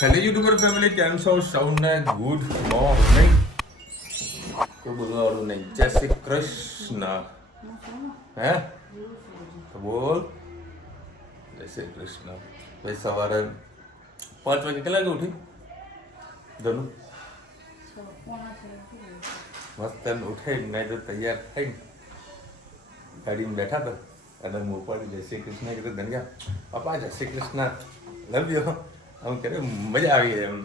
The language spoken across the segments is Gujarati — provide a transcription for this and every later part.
હેલો યુટ્યુબર ફેમિલી, કેમ છો? સૌને ગુડ મોર્નિંગ. કોઈ બોલવાનું નહીં. જય શ્રી કૃષ્ણ. હે તો બોલ જય શ્રી કૃષ્ણ. ભાઈ સવારે 5 વાગે કેટલા વાગે ઉઠી ધનુ? મસ્ત ઉઠાઈ મેં તો તૈયાર થઈને ગાડીમાં બેઠા હતા અને હું ઉપાડી જય શ્રી કૃષ્ણ કીધું. ધનિયા પપ્પા જય શ્રી કૃષ્ણ, લવ યુ. આમ કરે મજા આવી એમ,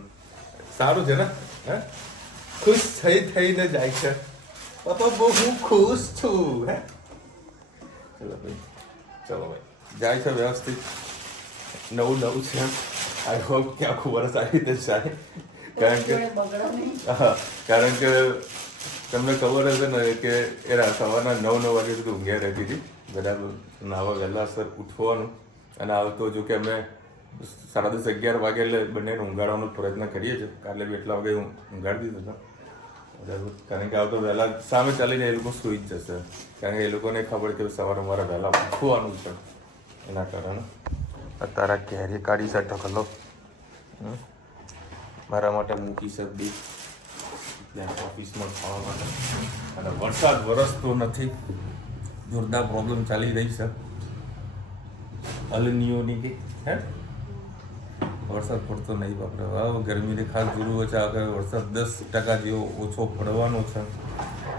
સારું છે ને? હે ખુશ થઈને જાય છે પપ્પા, બહુ હું ખુશ છું. હે ચલો ભાઈ, ચલો ભાઈ જાય છે વ્યવસ્થિત. નવું છે. આઈ હોપ કે આખું વર્ષ આવી રીતે જાય. કારણ કે તમને ખબર હશે ને કે એ સવારના 9 વાગે સુધી ઊંઘ્યા રહેતી હતી. બરાબર, નાવા વહેલાસર ઉઠવાનું અને આવતો જો કે અમે 10:30-11 વાગે એટલે બંનેને ઊંઘાડવાનો પ્રયત્ન કરીએ છીએ. કાલે બી એટલા વાગે હું ઊંઘાડી દીધો હતો. બરાબર, કારણ કે આવતો વહેલા સામે ચાલીને એ લોકો સૂઈ જ જશે. કારણ કે એ લોકોને ખબર કે સવારે મારે વહેલા ઉઠવાનું છે. એના કારણે અત્યારે કેરી કાઢી છે ઢકલો મારા માટે મૂકી છે બી ઓફિસમાં ખાવા માટે. અને વરસાદ વરસતો નથી, જોરદાર પ્રોબ્લેમ ચાલી રહી છે અલનીઓની કે હે વરસાદ પડતો નહીં બાપરે. હવે ગરમીની ખાસ જરૂર છે. આગળ વરસાદ 10% જેવો ઓછો પડવાનો છે.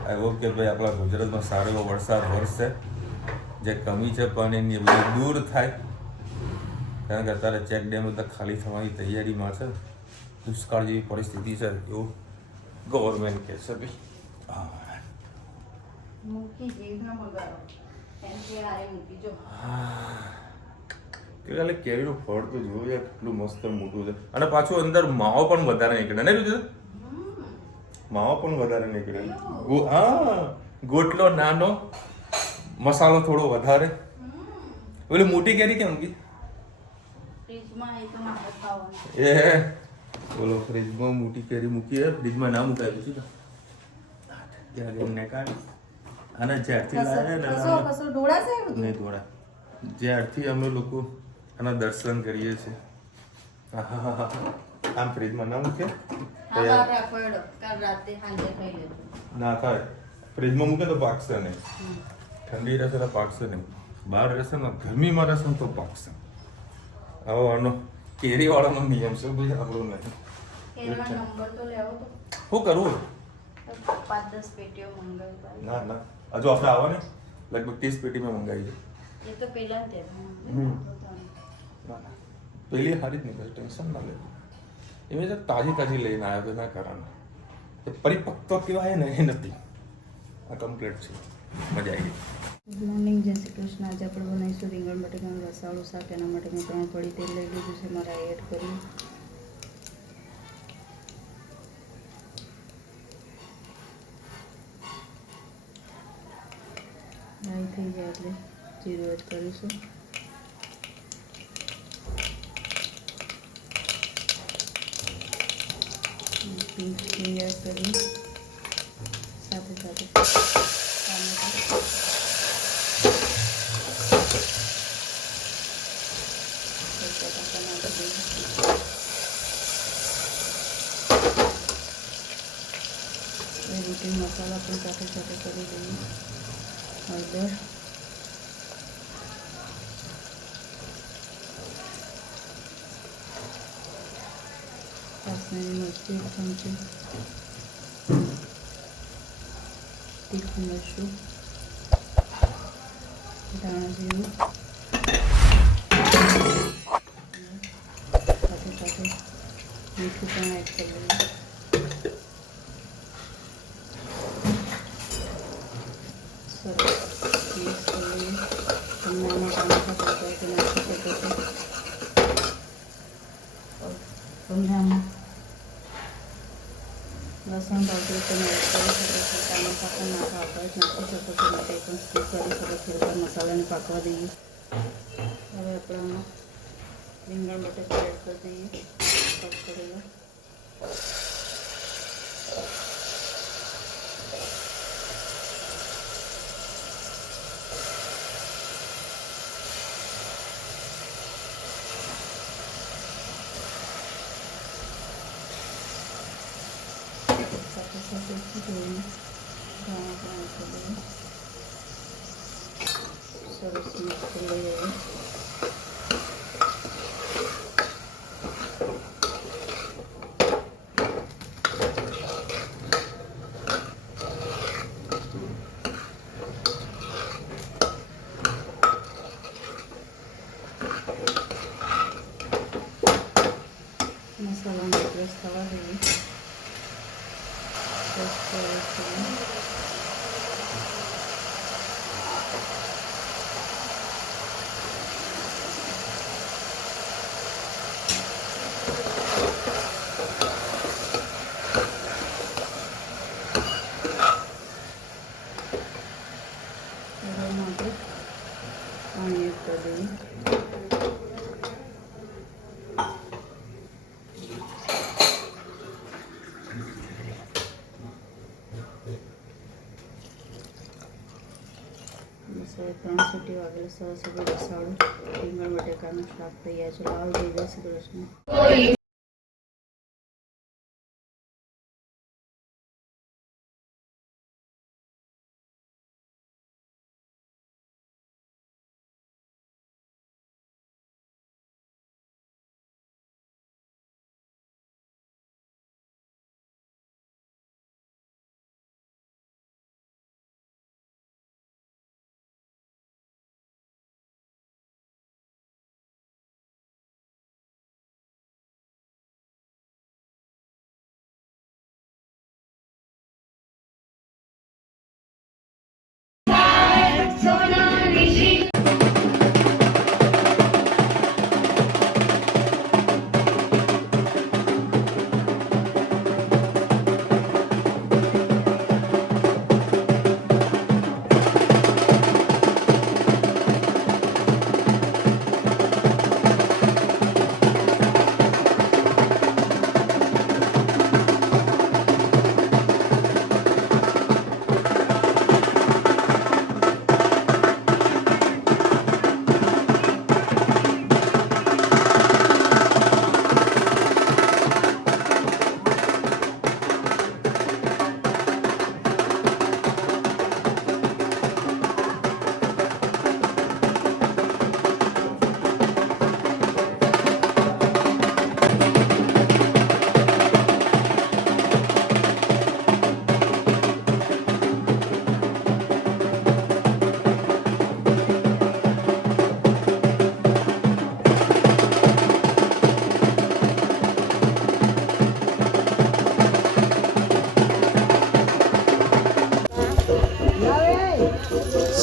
આઈ હોપ કે ભાઈ આપણા ગુજરાતમાં સારો એવો વરસાદ વરસશે, જે કમી છે પાણીની એ બધી દૂર થાય. કારણ કે અત્યારે ચેક ડેમ બધા ખાલી થવાની તૈયારીમાં છે. દુષ્કાળ જેવી પરિસ્થિતિ છે એવું ગવર્મેન્ટ કહે છે ભાઈ. કાલે કેરીનું ફળ તો જોયું યાર, કેટલું મસ્ત મોટું છે. અને પાછું અંદર માવો પણ વધારે નીકળે ને બીજું માવો પણ વધારે નીકળે. હા, ગોટલો નાનો, મસાલો થોડો વધારે. પેલી મોટી કેરી કેમ મૂકી? એ બોલો, ફ્રીજમાં મોટી કેરી મૂકી હે, ફ્રીજમાં ના મુકાય પછી તો ત્યાં એમને કાઢી. અને જ્યારથી લાવ્યા ને નહીં થોડા, જ્યારથી અમે લોકો આના દર્શન કરીએ છીએ. આમ ફ્રીજમાં ના મૂકે ના થાય. ફ્રીજમાં મૂકે તો પાકશે નહીં. ઠંડી રહેશે તો પાકશે નહીં. બહાર રહેશે ને ગરમીમાં રહેશે ને તો પાકશે. આવો આનો કેરી વાળાનો નિયમ છે ભાઈ, આપણો નહીં. શું કરવું? 5-10 પેટીઓ મંગાવી. ના હજુ આપણે આવવાની લગભગ 30 પેટી મેં મંગાવી છે. એ તો પહેલા પેલી હારી જ નહીં, ટેન્શન ના લે. એવી છે તાજી લઈને આવ્યો તો એના કારણે એ પરિપક્વ કહેવાય ને એ નથી. આ કમ્પ્લીટ છે, મજા આવી ગઈ. ગુડ મોર્નિંગ, જય શ્રી કૃષ્ણ. આજે આપણે બનાવીશું રીંગણ બટેકાનું રસાળું શાક. એના માટે મેં 3 પડી તેલ લઈ લીધું છે. મારે એડ કર્યું. રાઈ થઈ જાય એટલે જીરું એડ કરીશું. પિંક ચીલી એડ કરી સાથે ટામેટા. રૂટીન મસાલા પણ સાથે કરી દઈએ. હળદર, કાશ્મીરી મરચી 1 ચમચી, તીખું મરચું, ધાણા જીરું, સાથે મીઠું પણ એડ કરી દઈએ. લસણ ભાવતું તમે એડ કરી શકો છો. ટામેટા પણ નાખી શકો છો, માટે પણ સ્કીપ કરી શકો છો. થોડા મસાલાને પાકવા દઈએ. હવે આપણે આમાં રીંગણ બટેકા એડ કરી દઈએ. કટ કરેલા ચોખ્ખું જોઈને ધાણા પણ નાખી દઈએ. સરસ મિક્સ કરી લઈએ. મસાલાનો પેસ્ટ થવા દઈએ. પાણી એડ કરી દઈએ. બસ હવે 3 સીટી વાગેલી સરસ હવે રસાળું રીંગણ બટેકાનું શાક તૈયાર છે. લાવ જઈ જય શ્રી કૃષ્ણ.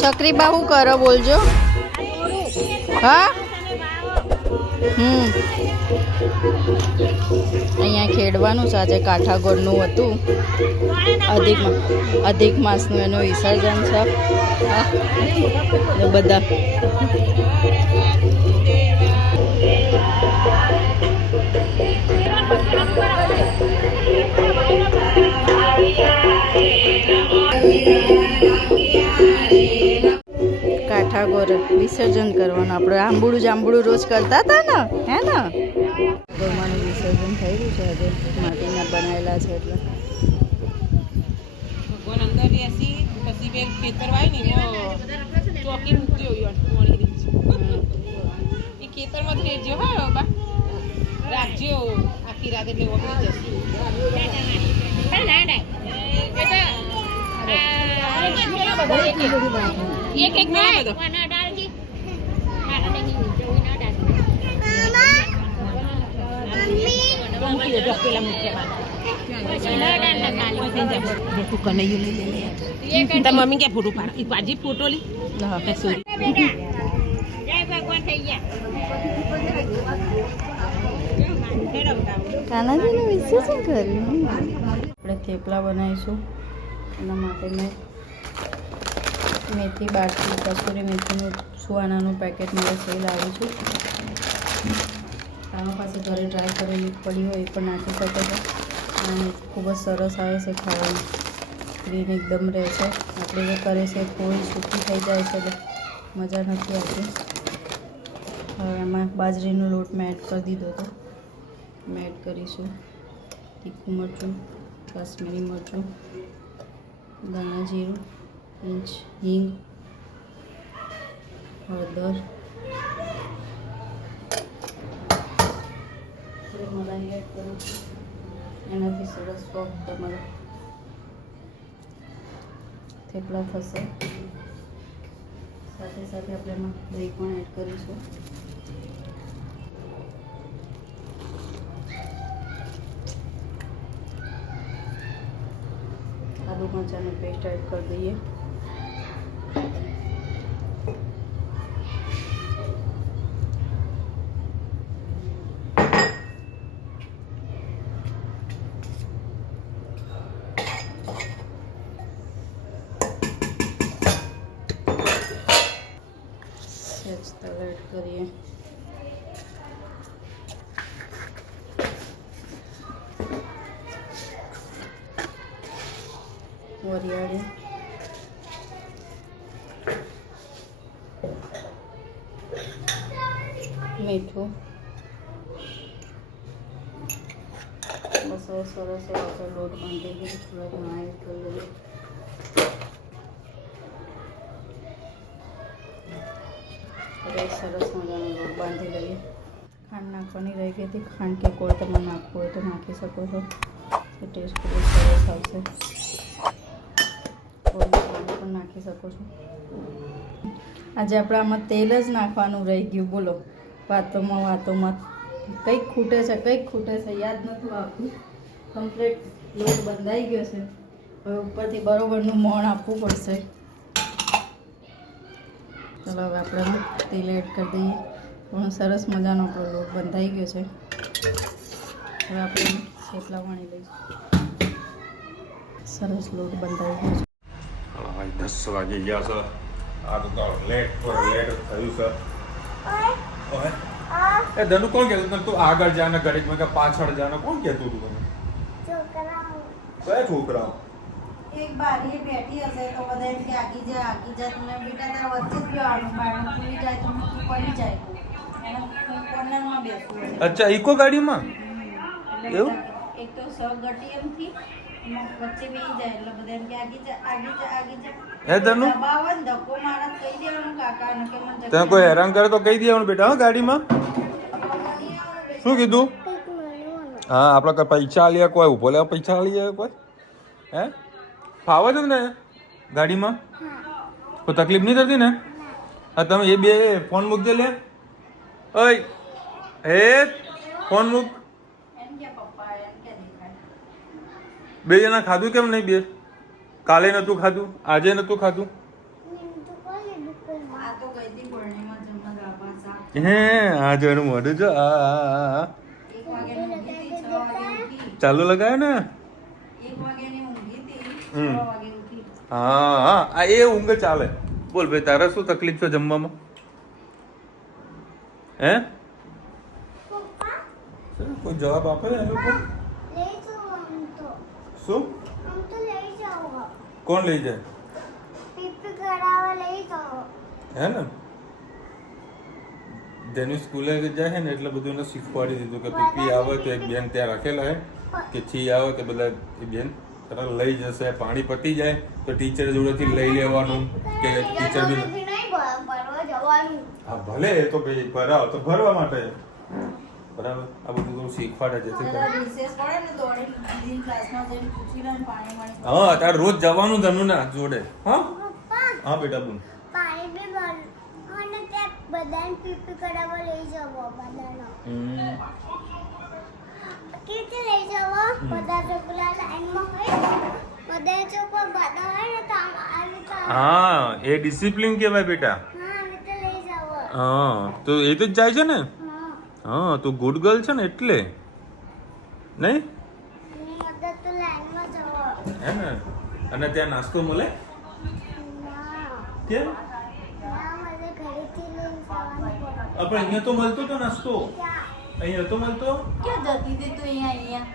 છકરી બા શું કરો બોલજો. હા અહીંયા ખેડવાનું છે. આજે કાઠાગોળનું હતું. અધિક માસનું એનું વિસર્જન છે. બધા કાઠાગોળ વિસર્જન કરવાનું. આપણે આંબળું રોજ કરતા હતા ને, હે ને? ગોળમાનું વિસર્જન થઈ રહ્યું છે. આજે માટીના બનાવેલા છે એટલે ભગવાન અંદર બેસી પછી બે ખેતર વાય ને ચોકી મૂકજો એ ખેતરમાં જ રહેજો. હા બા રાખજો આખી રાત એટલે વગડી જશે. એક એક મેળા બધો મમ્મી ક્યાં ફોટો પાડો પાજી ફોટો લી કાનાજીનું વિસર્જન કર્યું. આપણે થેપલા બનાવીશું. એના માટે મેં મેથી બારથી કસૂરી મેથીનું સુવાનાનું પેકેટ મારે સેલ આવ્યું છું. આમાં પાસે ઘરે ડ્રાય કરેલી પડી હોય એ પણ નાખી શકો છો. અને ખૂબ જ સરસ આવે છે ખાવાનું. ગ્રીન એકદમ રહે છે. આપણે જે કરે છે થોડી સૂકી થઈ જાય છે એટલે મજા નથી આવતી. હવે એમાં બાજરીનો લોટ મેં એડ કરી દીધો હતો. મેં એડ કરીશું તીખું મરચું, કાશ્મીરી મરચું, દાણા જીરું, પિંચ હિંગ, હળદર, મલાઈ એડ કરું છું. એનાથી સરસ સોફ્ટ તમારા થેપલા થશે. સાથે સાથે આપણે એમાં દહીં પણ એડ કરીશું. આદુ મરચાંની પેસ્ટ એડ કરી દઈએ. સહેજ તલ એડ કરીએ. વરિયાળી, મીઠું, બસ હવે સરસ એવો આપણે લોટ બાંધી દઈએ. થોડા ઘણા એડ કરી દઈએ. હવે સરસ મજાનો લોટ બાંધી લઈએ. ખાંડ નાખવાની રહી ગઈ હતી. ખાંડ કે ગોળ તમે નાખવું હોય તો નાખી શકો છો. તો ટેસ્ટ ખૂબ સરસ આવશે. ખાંડ પણ નાખી શકો છો. આજે આપણે આમાં તેલ જ નાખવાનું રહી ગયું. બોલો, વાતોમાં કંઈક ખૂટે છે યાદ નથી આવતું. કમ્પ્લીટ લોટ બંધાઈ ગયો છે. હવે ઉપરથી બરોબરનું મોણ આપવું પડશે. ચાલો હવે આપણે તેલ એડ કરી દઈએ. પણ સરસ મજાનો આપણો લોટ બંધાઈ ગયો છે. હવે આપણે થેપલા વણી લઈશું. સરસ લોટ બંધાઈ ગયો છે. 10 વાગી ગયા છે. આ તો લેટ થયું છે. એ ધનુ કોણ કહેતું તને તું આગળ જાને ઘડીકમાં કે પાછળ જાને કોણ કહેતું તું તને? કયા છોકરાઓ? એક બારીએ બેઠી હશે તો બધા એમ કે આગી જા તમે બેટા તારા વચ્ચે જ બેવાનું બાળક ખુલી જાય તો તું પડી જાય. એના કોર્નરમાં બેસવું. અચ્છા, ઇકો ગાડીમાં એવું? એક તો સગટીએમથી વચ્ચે બેસી જાય એટલે બધા એમ કે આગી જા હે ધનુ? દબાવન ધક્કો મારા કહી દેવાનું કાકાને કે મને તને કોઈ હેરાન કરે તો કહી દેવાનું બેટા. હા, ગાડીમાં શું કીધું? હા, આપણે કઈ પૈસા આલ્યા કોઈ ઉભો લેવા પૈસા આલ્યા કોઈ? હે ફાવે છે ને ગાડીમાં? કોઈ તકલીફ નહીં થતી ને? હા, તમે એ બે ફોન મૂકજે લે. ઓય હે ફોન મૂક. બે જણા ખાધું કેમ નહીં? બે કાલે નતું ખાધું, આજે નતું ખાધું. હે આજે એનું મોઢું જો ચાલુ લગાવે ને. હા, આ એ ઊંઘ ચાલે. બોલ ભાઈ, તારે શું તકલીફ છે જમવામાં? હે કોઈ જવાબ આપે એ લોકો? શું કોણ લઈ જાય? હે ને જેની સ્કૂલે જાય ને એટલે બધું એને શીખવાડી દીધું કે પીપી આવે તો એક બેન ત્યાં રાખેલા હે કે છી આવે તો બધા એ બેન તરત લઈ જશે. પાણી પતી જાય તો ટીચર જોડેથી લઈ લેવાનું કે ટીચર બી હા ભલે એ તો ભાઈ ભરાવ તો ભરવા માટે બરાબર. આ બધું તો શીખવાડે જેથી હા તારે રોજ જવાનું ધનુ ના જોડે. હા હા બેટા બોલ. બધાને પીપી કરાવવા લઈ જાવ બધાનો કેતે લઈ જાવ બધા છોકરા લાઈનમાં હોય બધા છોકરા બધા હોય ને તો આવી તો હા એ ડિસિપ્લિન કહેવાય બેટા. હા અમે તો લઈ જાવ. હા તો એ તો જ જાય છે ને. હા તું ગુડ ગર્લ છે ને એટલે નહીં મદદ તો લાઈનમાં જાવ હે ને. અને ત્યાં નાસ્તો મળે કેમ? આપણે અહીંયા તો મળતો તો નાસ્તો. અહીંયા તો મળતો. ક્યાં જતી હતી તું? અહીંયા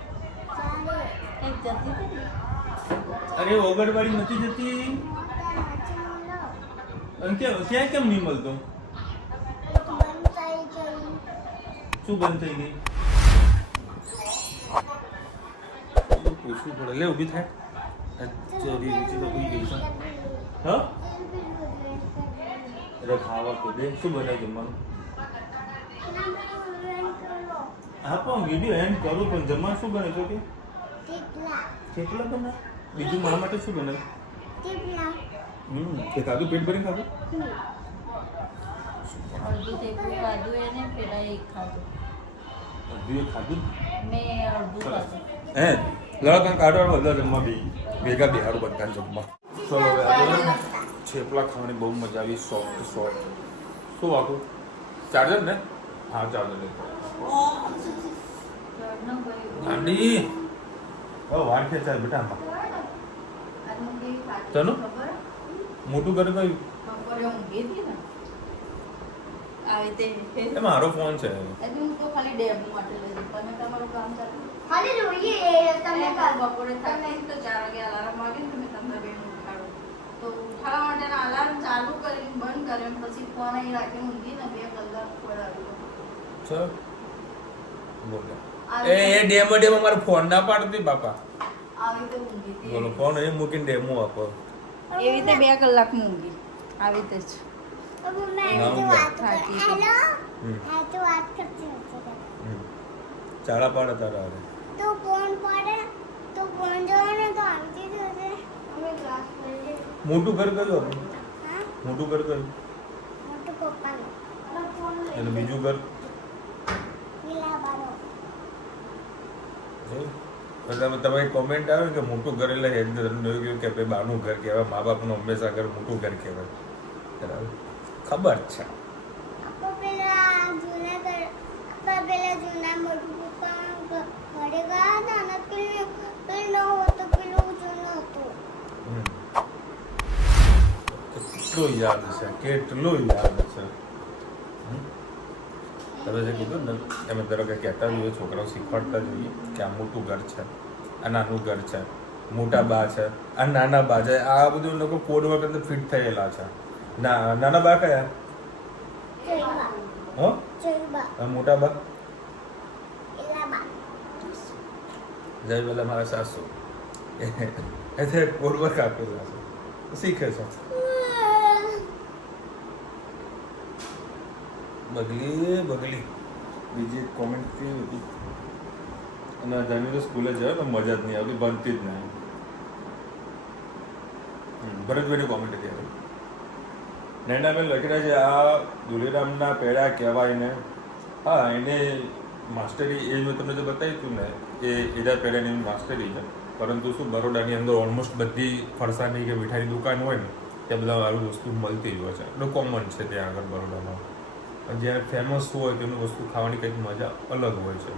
એક જતી હતી. અરે ઓગળવાડી નથી જતી. અને ત્યાં કેમ નહીં મળતો? શું બંધ થઈ ગઈ? પૂછવું પડે. લે ઊભી થાય. અચ્છા રીચી તો ભૂલી ગઈ છે હા અરે ખાવા તો દે શું બનાવી જમવાનું હા પણ વિડીયો એન્ડ કરું પણ જમવાનું શું બને છો કે થેપલા બને બીજું મારા માટે શું બને તે ખાધું પેટ ભરીને ખાધું અડધું થેપલું ખાધું એને પેલા એક ખાધું અડધું એ ખાધું મેં અડધું ખાધું હે લડકન કાઢવાનું બધા જમવા ભેગા બિહાડું બધા જમવા ચલો હવે આપણે થેપલા ખાવાની બહુ મજા આવી સોફ્ટ શું આખું ચાર્જર ને હા ચાર્જર લે ગાંડી ઓ વાર ખેંચાય બેટા આમાં તનું મોટું ઘર કયું બપોરે ઊંઘી હતી ને આવી તે એ મારો ફોન છે હું તો ખાલી ડેમો માટે લઈ તમે તમારું કામ ચાલુ ખાલી જોઈએ તમે બપોરે થાય તો 4 વાગે અલાર્મ વાગે ને તમે તમને બેન ઉઠાડો તો ઉઠાડવા માટેના અલાર્મ ચાલુ કરીને બંધ કર્યો પછી ફોન અહીં રાખીને ઊંઘી ને 2 કલાક પડાવ્યો ચલ બોલો એ ડેમો મારો ફોન ના પાડતી બાપા આવી રીતે ઊંઘી હતી બોલો ફોન અહીં મૂકીને ડેમો આપો એવી રીતે 2 કલાક માં ઊંઘી આવી રીતે જ ચાળા પાડે તારા હારે તો ફોન પડે તો ફોન જોવો ને તો આમથી થશે અમે ક્લાસ લઈએ મોટું ઘર કયું આપણું હા મોટું ઘર કયું મોટું પપ્પાનું ફોન અને બીજું ઘર લીલા બારો તમે કોમેન્ટ આવે કે મોટું ઘર એટલે હેડ ગયું કે ભાઈ બાનું ઘર કહેવાય મા બાપનું હંમેશા ઘર મોટું ઘર કહેવાય બરાબર ખબર છે આપો પેલા જૂના મોટું પપ્પાનું ઘરે ગયા હતા ને પેલું હતું પેલું જૂનું હતું કેટલું યાદ છે કેટલું યાદ છે તમે જે કીધું ને એમ ધારો કે કહેતા જોઈએ છોકરાઓ શીખવાડતા જોઈએ કે આ મોટું ઘર છે આ નાનું ઘર છે મોટા બા છે આ નાના બા છે આ બધું લોકો કોડ વર્ક અંદર ફિટ થયેલા છે નાના બા કયા હો મોટા બા જય બોલા મારા સાસુ એ કોડ વર્ક આપેલા છે શીખે છે બગલી બીજી એક કોમેન્ટ થઈ હતી અને જાની તો સ્કૂલે જાય તો મજા જ નહીં આવતી બનતી જ નહીં ભરતભાઈની કોમેન્ટ હતી હતી નેનાબેન લખી રહ્યા છે આ દુલીરામના પેડા કહેવાય ને હા એને માસ્ટરી એ મેં તમને જે બતાવ્યું હતું ને એ એડા પેડાની માસ્ટરી છે પરંતુ શું બરોડાની અંદર ઓલમોસ્ટ બધી ફરસાણની કે મીઠાઈની દુકાન હોય ને ત્યાં બધા આવી વસ્તુ મળતી જ હોય છે એટલે કોમન છે ત્યાં આગળ બરોડામાં પણ જ્યારે ફેમસ હોય તેની વસ્તુ ખાવાની કંઈક મજા અલગ હોય છે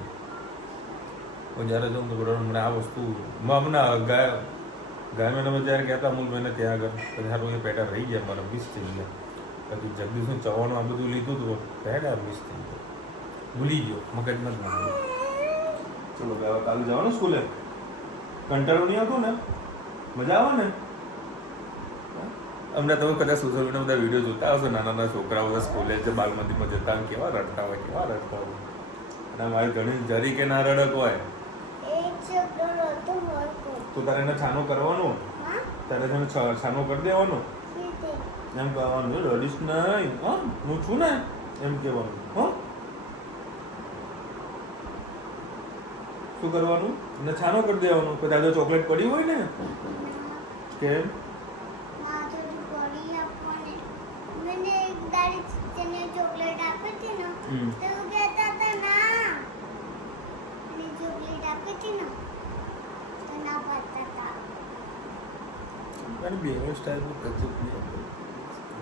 હું જ્યારે જાઉં તો બરોબર મને આ વસ્તુ હમણાં ગાયમાં તમે જ્યારે કહેતા અમૂલભાઈને ત્યાં આગળ પછી સારું એ પેટા રહી ગયા મારા મિસ થઈ ગયા પછી જગદીશનું ચવાનું આ બધું લીધું હતું પેટા મિસ થઈ ગયો ભૂલી ગયો મગજમાં જ ના ચલો હવે કાલે જવાનું સ્કૂલે કંટાળો નહીં આવતો ને મજા આવે ને હમણાં તમે કદાચ સોશિયલ મીડિયા બધા વિડીયો જોતા હશો નાના નાના છોકરાઓ બધા સ્કૂલે જે બાલ મંદિરમાં જતા હોય કેવા રડતા હોય અને મારી ઘણી જરી કે ના રડક હોય તો તારે એને છાનો કરવાનું તારે એને છાનો કરી દેવાનું એમ કહેવાનું રડીશ નહીં હા હું છું ને એમ કહેવાનું હો શું કરવાનું એને છાનો કરી દેવાનું કોઈ દાદા ચોકલેટ પડી હોય ને કેમ ચોકલેટ આપી હતી ને તો કહેતા હતા ના ચોકલેટ આપી હતી ને તો ના પાડતા હતા અને બેનો સ્ટાઈલ બહુ ગજબ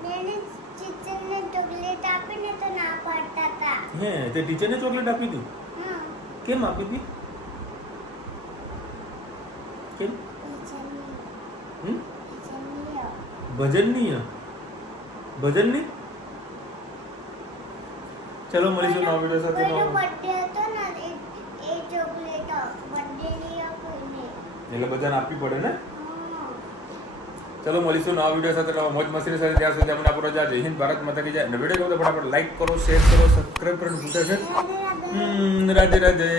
મેને ટીચરને ચોકલેટ આપી ને તો ના પાડતા હતા હે તે ટીચરને ચોકલેટ આપી હતી હા કેમ આપી હતી કેમ ભજનની ભજનની ચલો મળીશું નવા વિડિયો સાથે બર્થડે હતો ને એ ચોકલેટ બર્થડે ની કોઈને એટલે બધાને આપવી પડે ને ચલો મળીશું નવા વિડિયો સાથે નવા મોજ મસ્તી સાથે ત્યાં સુધી આપણે આપણો જય હિન્દ ભારત માતા કી જય અને વિડિયો ગમે તો ફટાફટ લાઈક કરો શેર કરો સબસ્ક્રાઇબ કરવાનું ભૂલતા છે રાધે રાધે